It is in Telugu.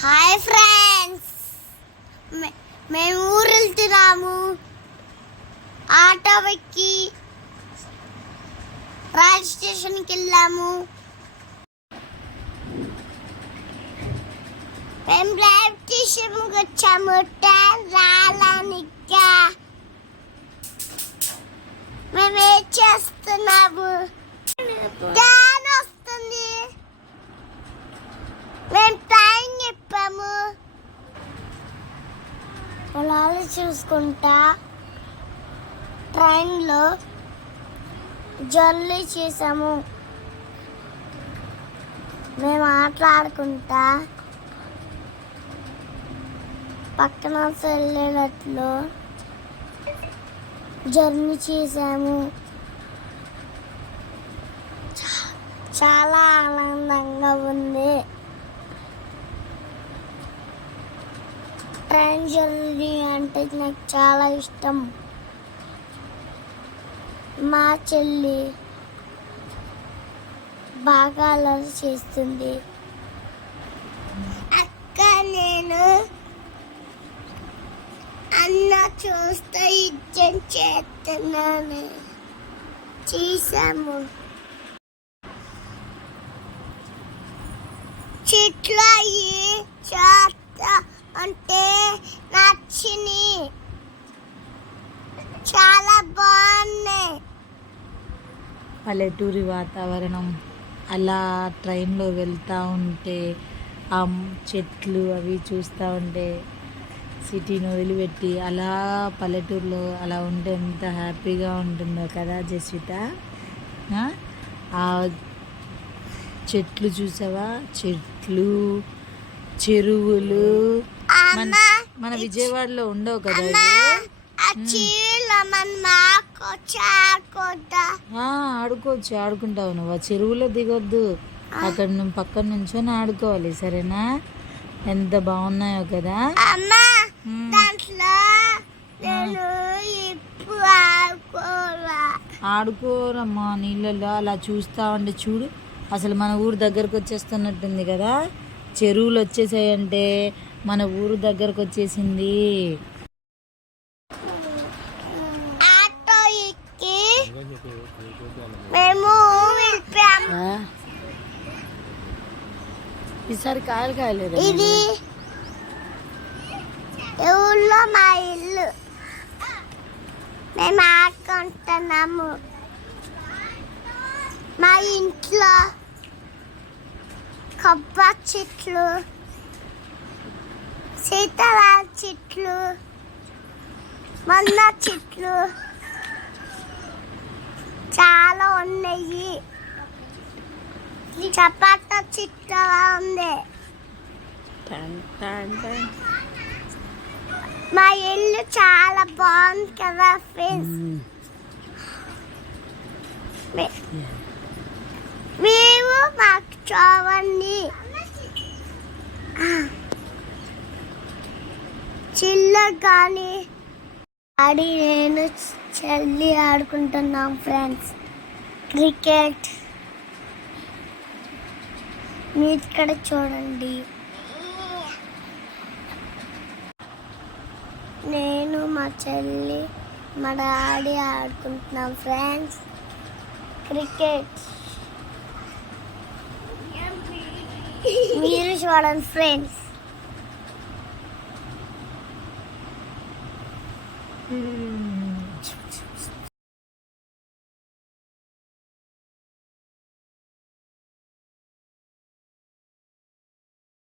హాయ్ ఫ్రెండ్స్, మేము ఊరు వెళ్తున్నాము. ఆటో ఎక్కి రైల్ స్టేషన్కి వెళ్ళాము. మేము రైల్ స్టేషన్కి వచ్చాము. ట్రైన్ రాలానిక మేము ఏం చేస్తున్నాము? ట్రైన్ వస్తుంది. మేము ట్రైన్ చెప్పాము. పొలాలు చూసుకుంటా ట్రైన్లో జర్నీ చేసాము. మేము ఆటలాడుకుంటా పక్కన వెళ్ళేటట్లు జర్నీ చేసాము. చాలా ఆనందంగా ఉంది. ట్రైన్ జర్నీ అంటే నాకు చాలా ఇష్టం. మా చెల్లి బాగా అల్లరి చేస్తుంది. అక్క నేను అన్న చూస్తే ఇద్దం చేస్తున్నాను. చేసాము. చెట్లు అయ్యి చేస్తా అంటే నచ్చిని చాలా బాగున్నాయి. పల్లెటూరి వాతావరణం అలా ట్రైన్లో వెళ్తూ ఉంటే ఆ చెట్లు అవి చూస్తూ ఉంటే సిటీని వదిలిపెట్టి అలా పల్లెటూరులో అలా ఉంటే ఎంత హ్యాపీగా ఉంటుందో కదా జస్విత. ఆ చెట్లు చూసావా? చెట్లు, చెరువులు మన విజయవాడలో ఉండవు కదా. ఆడుకోవచ్చు, ఆడుకుంటావు నువ్వు. ఆ చెరువులో దిగొద్దు, అక్కడ నువ్వు పక్కన నుంచొని ఆడుకోవాలి, సరేనా? ఎంత బాగున్నాయో కదా. ఆడుకోరమ్మా నీళ్ళలో. అలా చూస్తా ఉంటే చూడు, అసలు మన ఊరు దగ్గరకు వచ్చేస్తున్నట్టుంది కదా. చెరువులు వచ్చేసాయంటే మన ఊరు దగ్గరకు వచ్చేసింది. ఈసారి కాయలు కాయలేదు. ఇది ఊళ్ళో మా ఇల్లు. మేము ఆడుకుంటున్నాము. మా ఇంట్లో కొబ్బరి చెట్లు, సీతాఫల చెట్లు, మంద చెట్లు చాలా ఉన్నాయి. చపాతా చెట్టు ఉంది. మా ఇల్లు చాలా బాగుంది కదా ఫ్రెండ్స్. మేము మాకు చూడండి చిల్ల కానీ ఆడి నేను చెల్లి ఆడుకుంటున్నాం ఫ్రెండ్స్ క్రికెట్. మీరు ఇక్కడ చూడండి. నేను మా చెల్లి మా డాడీ ఆడుకుంటున్నాం ఫ్రెండ్స్ క్రికెట్. మీరు చూడండి ఫ్రెండ్స్.